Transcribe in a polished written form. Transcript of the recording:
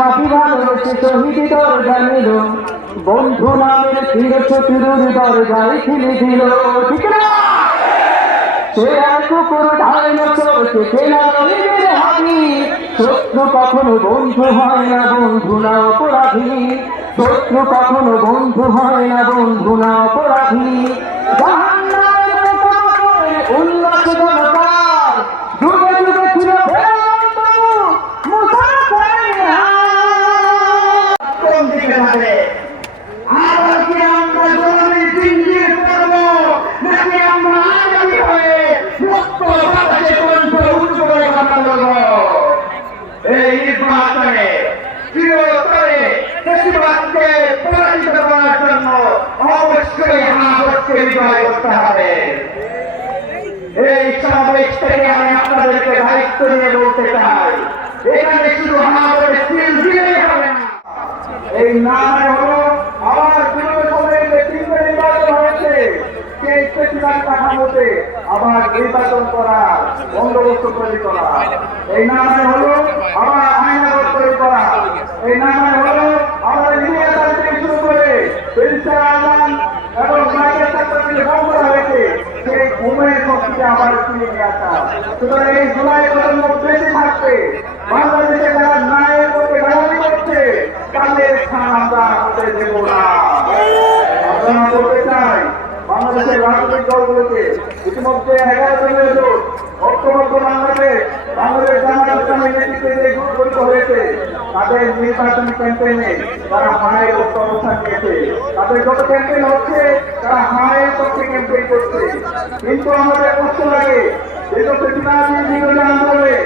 মাটি ভালোবেসে শহীদ দরজা নিল, বন্ধু নামের চির শত্রুর দরজায় ঠেলে দিল। ঠিক না? সে আর কুকুর ঢালে নজর চেপে না নিজের হাতি, শত্রু কখনো বন্ধু হয় না, বন্ধু না অপরাধী। শত্রু কখনো বন্ধু হয় না, বন্ধু না অপরাধী। জাহান্নামের মোকাবিলা করে উল্লাস জনতার, যুগে যুগে ছিল কোন দিকে যাবে? আবার কি আমরা জনগণের জিঞ্জির করবো, নাকি আমরা আগামী হয়ে মুক্ত বাতাসে কণ্ঠ উঁচু করে কথা বলবো? এই নির্বাচনে চিরতরে দেশবাসীকে পরাজিত করার জন্য অবশ্যই আমাদেরকে বিজয় করতে হবে। এই সমাবেশ থেকে আমি আপনাদেরকে দায়িত্ব নিয়ে বলতে চাই, এখানে শুধু আমাদের স্কিল দিলেই হবে না। এই নামে হলো আবার তিনটে নির্বাচন হয়েছে, সেই প্রেসিডেন্ট কাঠামোতে আবার নির্বাচন করা, বন্দোবস্ত তৈরি করা। এই নামে হলো আবার আইনাগত তৈরি করা। এই নামে হলো আবার ইন্ডিয়ার থেকে শুরু করে পেনশন আদান এবং মাইকের চাকরি বন্ধ করা হয়েছে, সেই ঘুমের শক্তিকে আবার ফিরে নিয়ে আসা। সুতরাং এই জুলাই প্রজন্ম বেশি থাকবে, বাংলাদেশে যারা ন্যায়ের পক্ষে লড়াই করছে তাদের স্থান আমরা হতে দেব না। আমরা বলতে চাই বাংলাদেশের রাজনৈতিক দলগুলোকে, ইতিমধ্যে 11 জনের জোট ঐক্যবদ্ধ বাংলাদেশ জামায়াত ইসলামীর নেতৃত্বে যে জোট গঠিত হয়েছে, তাদের নির্বাচনী ক্যাম্পেইনে তারা হায়ের পক্ষে অবস্থান নিয়েছে। তাদের যত ক্যাম্পেইন হচ্ছে তারা হায়ের পক্ষে ক্যাম্পেইন করছে। কিন্তু আমাদের কষ্ট লাগে, দীর্ঘ 50 দিন আন্দোলনে